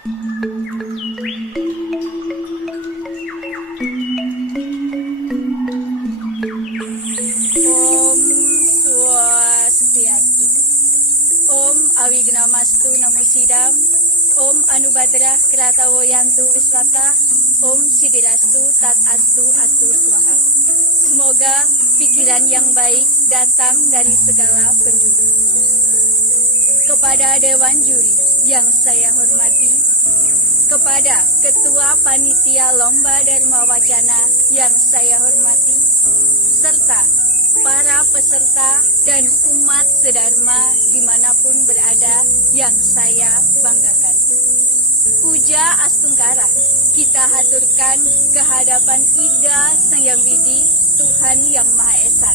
Om Swastiastu. Om Awignamastu Namo Sidam. Om Anubhadra Kratawo Yantu Viswata. Om Siddhirastu Tat Astu Astu Swaha. Semoga pikiran yang baik datang dari segala penjuru. Kepada Dewan Juri yang saya hormati, kepada Ketua Panitia Lomba Dharma Wacana yang saya hormati, serta para peserta dan umat sedharma dimanapun berada yang saya banggakan. Puja Astungkara kita haturkan kehadapan Ida Sang Hyang Widi, Tuhan Yang Maha Esa.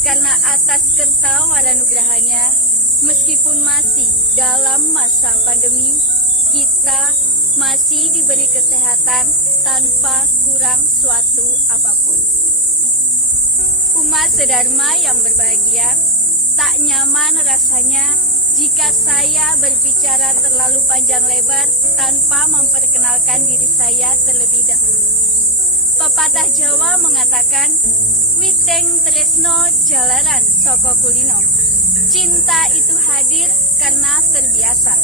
Karena atas kerta waranugrahanya, meskipun masih dalam masa pandemi, kita masih diberi kesehatan tanpa kurang suatu apapun. Umat sedharma yang berbahagia, tak nyaman rasanya jika saya berbicara terlalu panjang lebar tanpa memperkenalkan diri saya terlebih dahulu. Pepatah Jawa mengatakan, Witeng tresno jalaran soko kulino. Cinta itu hadir karena terbiasa.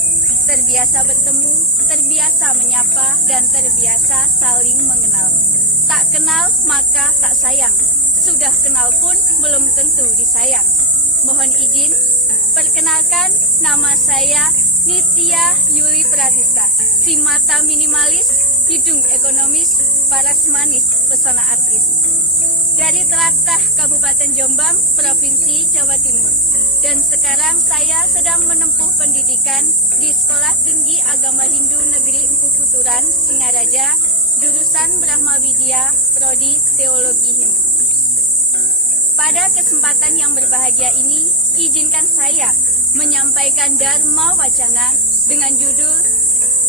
Terbiasa bertemu, terbiasa menyapa, dan terbiasa saling mengenal. Tak kenal maka tak sayang. Sudah kenal pun belum tentu disayang. Mohon izin, perkenalkan nama saya Nitya Yuli Pratista. Si mata minimalis, hidung ekonomis, paras manis, pesona artis. Dari tlatah Kabupaten Jombang, Provinsi Jawa Timur. Dan sekarang saya sedang menempuh pendidikan di Sekolah Tinggi Agama Hindu Negeri Empu Kuturan, Singaraja, jurusan Brahma Widya, Prodi Teologi Hindu. Pada kesempatan yang berbahagia ini, izinkan saya menyampaikan Dharma Wacana dengan judul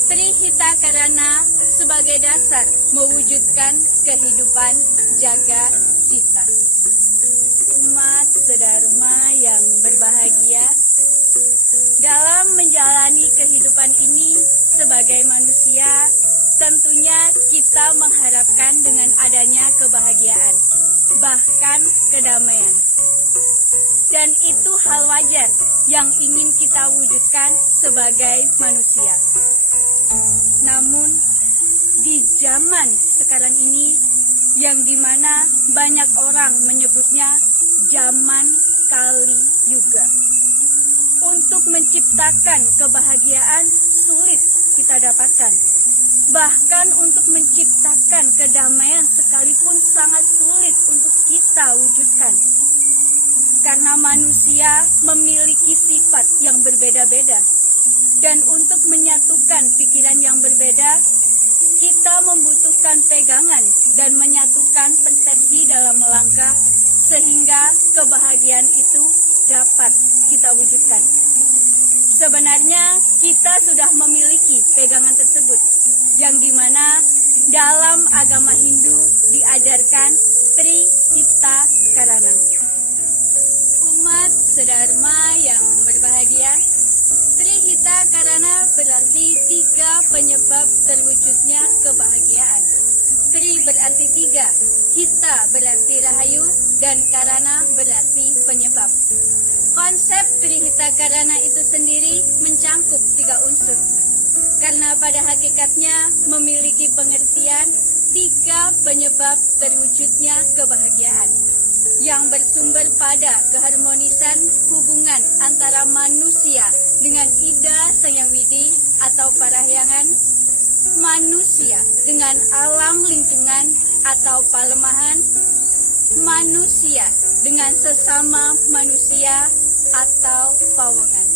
Trihita Karana sebagai dasar mewujudkan kehidupan jaga cita. Umat sedharma yang berbahagia, dalam menjalani kehidupan ini sebagai manusia, tentunya kita mengharapkan dengan adanya kebahagiaan, bahkan kedamaian. Dan itu hal wajar yang ingin kita wujudkan sebagai manusia. Namun, di zaman sekarang ini, yang dimana banyak orang menyebutnya zaman Kali Yuga, untuk menciptakan kebahagiaan sulit kita dapatkan. Bahkan untuk menciptakan kedamaian sekalipun sangat sulit untuk kita wujudkan. Karena manusia memiliki sifat yang berbeda-beda. Dan untuk menyatukan pikiran yang berbeda, kita membutuhkan pegangan dan menyatukan persepsi dalam melangkah sehingga kebahagiaan itu dapat kita wujudkan. Sebenarnya kita sudah memiliki pegangan tersebut, yang dimana dalam agama Hindu diajarkan Trihita Karana. Umat sedharma yang berbahagia, Trihita Karana berarti 3 penyebab terwujudnya kebahagiaan. Tri berarti 3, Hita berarti rahayu, dan Karana berarti penyebab. Konsep Trihita Karana itu sendiri mencangkup 3 unsur. Karena pada hakikatnya memiliki pengertian 3 penyebab terwujudnya kebahagiaan yang bersumber pada keharmonisan hubungan antara manusia dengan Ida Sang Hyang Widi atau parahyangan, manusia dengan alam lingkungan atau palemahan, manusia dengan sesama manusia atau pawongan.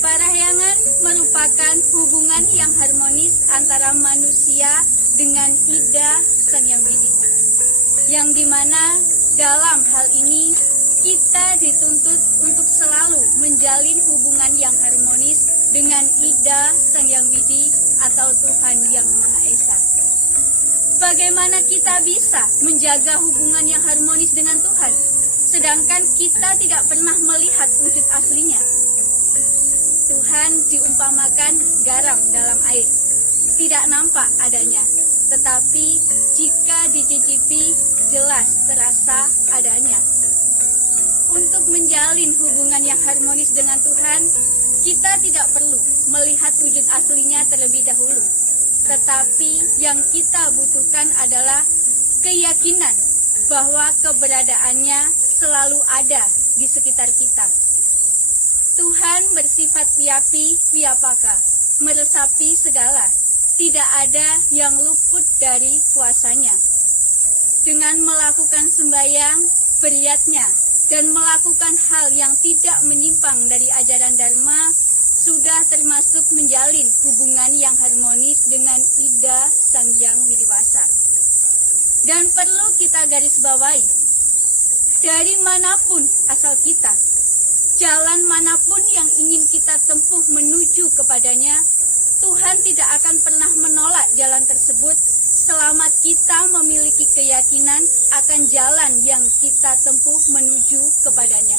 Parahyangan merupakan hubungan yang harmonis antara manusia dengan Ida Sang Hyang Widi, yang dimana dalam hal ini kita dituntut untuk selalu menjalin hubungan yang harmonis dengan Ida Sang Hyang Widi atau Tuhan Yang Maha Esa. Bagaimana kita bisa menjaga hubungan yang harmonis dengan Tuhan, sedangkan kita tidak pernah melihat wujud aslinya? Tuhan diumpamakan garam dalam air. Tidak nampak adanya, tetapi jika dicicipi jelas terasa adanya. Untuk menjalin hubungan yang harmonis dengan Tuhan, kita tidak perlu melihat wujud aslinya terlebih dahulu. Tetapi yang kita butuhkan adalah keyakinan bahwa keberadaannya selalu ada di sekitar kita. Tuhan bersifat wiapi wiapaka, meresapi segala. Tidak ada yang luput dari kuasanya. Dengan melakukan sembahyang, beriatnya, dan melakukan hal yang tidak menyimpang dari ajaran Dharma, sudah termasuk menjalin hubungan yang harmonis dengan Ida Sang Hyang Widiwasa. Dan perlu kita garis bawahi, dari manapun asal kita, jalan manapun yang ingin kita tempuh menuju kepadanya, Tuhan tidak akan pernah menolak jalan tersebut selama kita memiliki keyakinan akan jalan yang kita tempuh menuju kepadanya.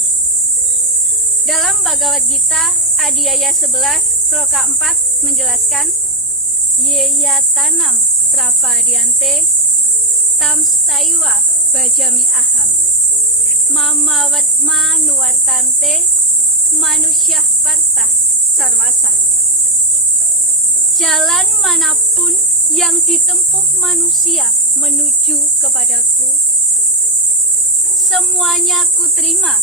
Dalam Bhagavad Gita, Adhyaya 11, Sloka 4 menjelaskan, Yeya tanam prapadyante tam staiwa bajami aham mamavatma nuwartante manusyah partah sarwasa. Jalan manapun yang ditempuh manusia menuju kepadaku, semuanya ku terima.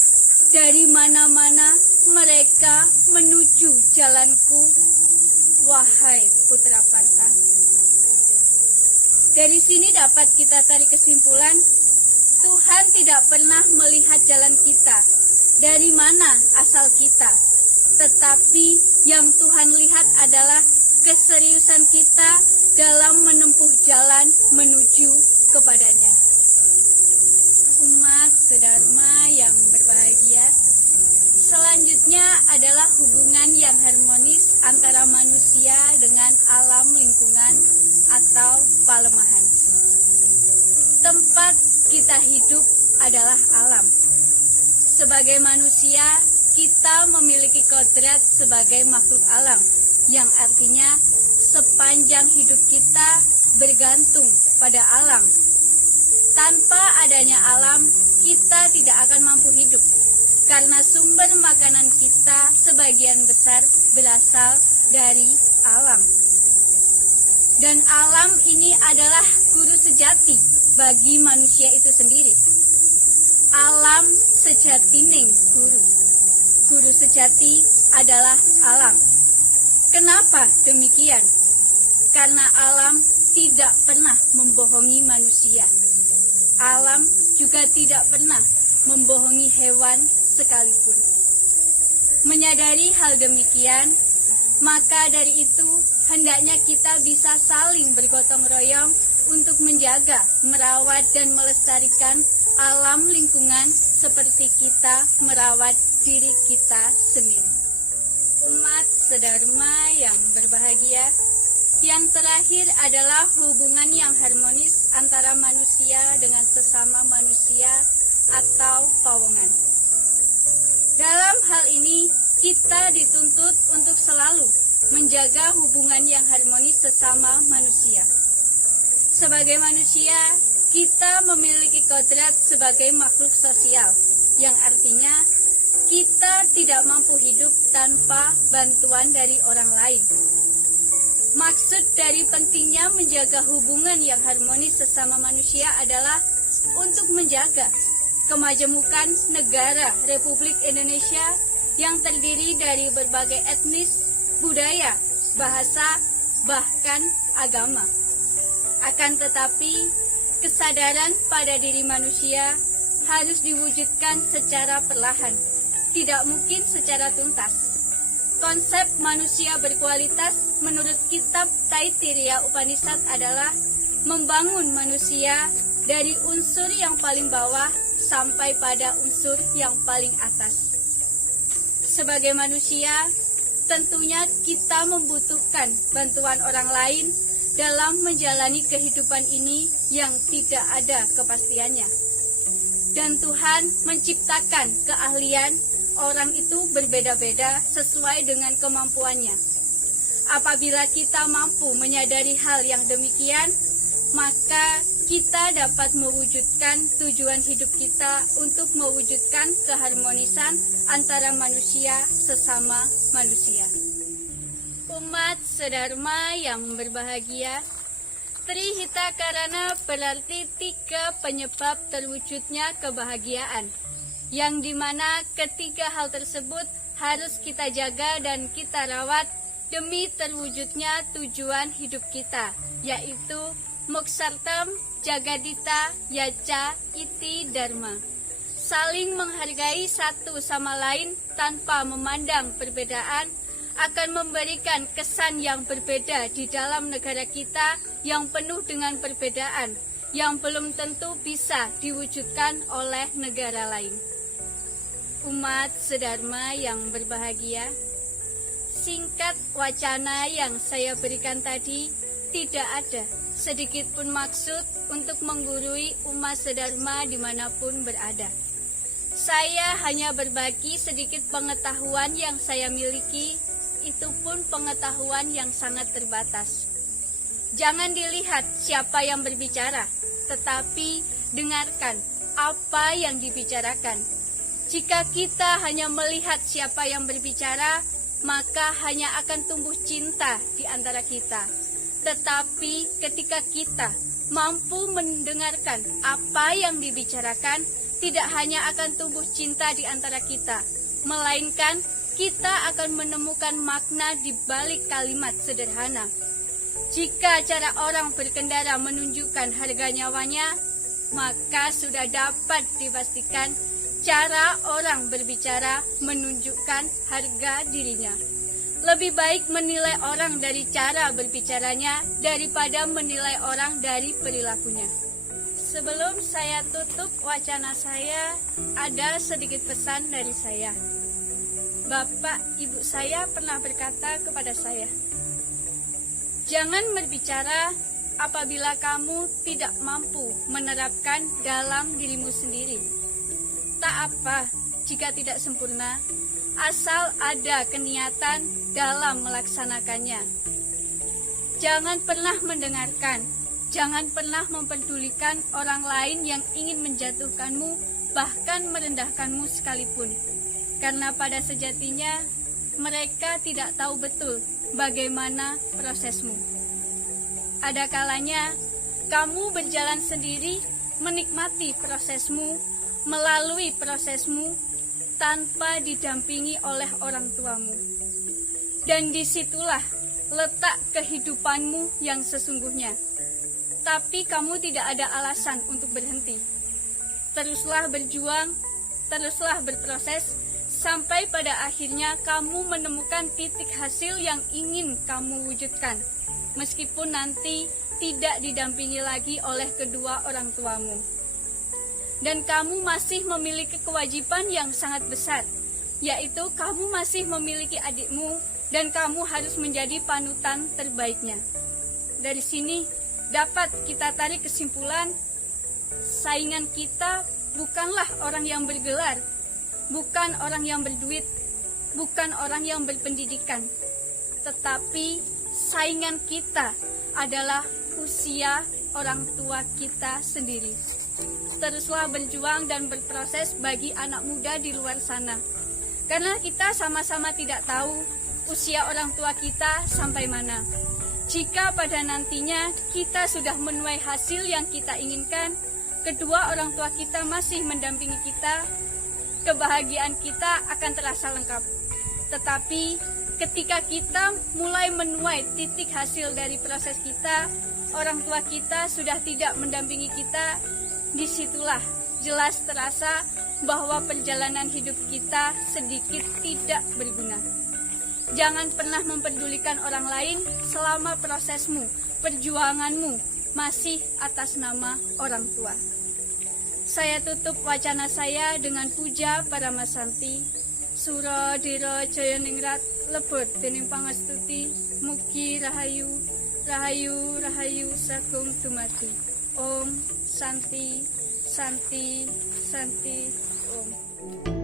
Dari mana-mana mereka menuju jalanku, wahai putra Partha. Dari sini dapat kita tarik kesimpulan, Tuhan tidak pernah melihat jalan kita, dari mana asal kita. Tetapi yang Tuhan lihat adalah keseriusan kita dalam menempuh jalan menuju kepadanya. Umat sedharma yang berbahagia, selanjutnya adalah hubungan yang harmonis antara manusia dengan alam lingkungan atau palemahan. Tempat kita hidup adalah alam. Sebagai manusia, kita memiliki kodrat sebagai makhluk alam, yang artinya sepanjang hidup kita bergantung pada alam. Tanpa adanya alam, kita tidak akan mampu hidup, karena sumber makanan kita sebagian besar berasal dari alam. Dan alam ini adalah guru sejati bagi manusia itu sendiri. Alam sejatining guru. Guru sejati adalah alam. Kenapa demikian? Karena alam tidak pernah membohongi manusia. Alam juga tidak pernah membohongi hewan sekalipun. Menyadari hal demikian, maka dari itu hendaknya kita bisa saling bergotong royong untuk menjaga, merawat, dan melestarikan alam lingkungan seperti kita merawat diri kita sendiri. Umat sedharma yang berbahagia, yang terakhir adalah hubungan yang harmonis antara manusia dengan sesama manusia atau pawongan. Dalam hal ini, kita dituntut untuk selalu menjaga hubungan yang harmonis sesama manusia. Sebagai manusia, kita memiliki kodrat sebagai makhluk sosial, yang artinya kita tidak mampu hidup tanpa bantuan dari orang lain. Maksud dari pentingnya menjaga hubungan yang harmonis sesama manusia adalah untuk menjaga kemajemukan negara Republik Indonesia yang terdiri dari berbagai etnis, budaya, bahasa, bahkan agama. Akan tetapi, kesadaran pada diri manusia harus diwujudkan secara perlahan, tidak mungkin secara tuntas. Konsep manusia berkualitas menurut kitab Taittiriya Upanishad adalah membangun manusia dari unsur yang paling bawah sampai pada unsur yang paling atas. Sebagai manusia, tentunya kita membutuhkan bantuan orang lain dalam menjalani kehidupan ini yang tidak ada kepastiannya. Dan Tuhan menciptakan keahlian orang itu berbeda-beda sesuai dengan kemampuannya. Apabila kita mampu menyadari hal yang demikian, maka kita dapat mewujudkan tujuan hidup kita untuk mewujudkan keharmonisan antara manusia sesama manusia. Umat sedharma yang berbahagia, Trihita Karana berarti 3 penyebab terwujudnya kebahagiaan, yang dimana ketiga hal tersebut harus kita jaga dan kita rawat demi terwujudnya tujuan hidup kita, yaitu Moksartam Jagadita Yaca Iti Dharma. Saling menghargai satu sama lain tanpa memandang perbedaan akan memberikan kesan yang berbeda di dalam negara kita yang penuh dengan perbedaan yang belum tentu bisa diwujudkan oleh negara lain. Umat sedharma yang berbahagia, singkat wacana yang saya berikan tadi, tidak ada sedikit pun maksud untuk menggurui umat sedharma dimanapun berada. Saya hanya berbagi sedikit pengetahuan yang saya miliki, itu pun pengetahuan yang sangat terbatas. Jangan dilihat siapa yang berbicara, tetapi dengarkan apa yang dibicarakan. Jika kita hanya melihat siapa yang berbicara, maka hanya akan tumbuh cinta di antara kita. Tetapi ketika kita mampu mendengarkan apa yang dibicarakan, tidak hanya akan tumbuh cinta di antara kita, melainkan kita akan menemukan makna di balik kalimat sederhana. Jika cara orang berkendara menunjukkan harga nyawanya, maka sudah dapat dipastikan cara orang berbicara menunjukkan harga dirinya. Lebih baik menilai orang dari cara berbicaranya daripada menilai orang dari perilakunya. Sebelum saya tutup wacana saya, ada sedikit pesan dari saya. Bapak, ibu saya pernah berkata kepada saya, jangan berbicara apabila kamu tidak mampu menerapkan dalam dirimu sendiri. Tak apa jika tidak sempurna, asal ada keniatan dalam melaksanakannya. Jangan pernah mendengarkan, jangan pernah mempedulikan orang lain yang ingin menjatuhkanmu, bahkan merendahkanmu sekalipun. Karena pada sejatinya, mereka tidak tahu betul bagaimana prosesmu. Ada kalanya, kamu berjalan sendiri, menikmati prosesmu, melalui prosesmu, tanpa didampingi oleh orang tuamu. Dan disitulah letak kehidupanmu yang sesungguhnya. Tapi kamu tidak ada alasan untuk berhenti. Teruslah berjuang, teruslah berproses, sampai pada akhirnya kamu menemukan titik hasil yang ingin kamu wujudkan, meskipun nanti tidak didampingi lagi oleh kedua orang tuamu. Dan kamu masih memiliki kewajiban yang sangat besar, yaitu kamu masih memiliki adikmu dan kamu harus menjadi panutan terbaiknya. Dari sini dapat kita tarik kesimpulan, saingan kita bukanlah orang yang bergelar, bukan orang yang berduit, bukan orang yang berpendidikan, tetapi saingan kita adalah usia orang tua kita sendiri. Teruslah berjuang dan berproses bagi anak muda di luar sana, karena kita sama-sama tidak tahu usia orang tua kita sampai mana. Jika pada nantinya kita sudah menuai hasil yang kita inginkan, kedua orang tua kita masih mendampingi kita, kebahagiaan kita akan terasa lengkap. Tetapi ketika kita mulai menuai titik hasil dari proses kita, orang tua kita sudah tidak mendampingi kita, disitulah jelas terasa bahwa perjalanan hidup kita sedikit tidak berguna. Jangan pernah mempedulikan orang lain selama prosesmu, perjuanganmu masih atas nama orang tua. Saya tutup wacana saya dengan puja Paramasanti. Sura Dira Jaya Ningrat lebet dening pangastuti, mugi rahayu, rahayu, rahayu sagung dumadi. Om Santi, Santi, Santi, Om.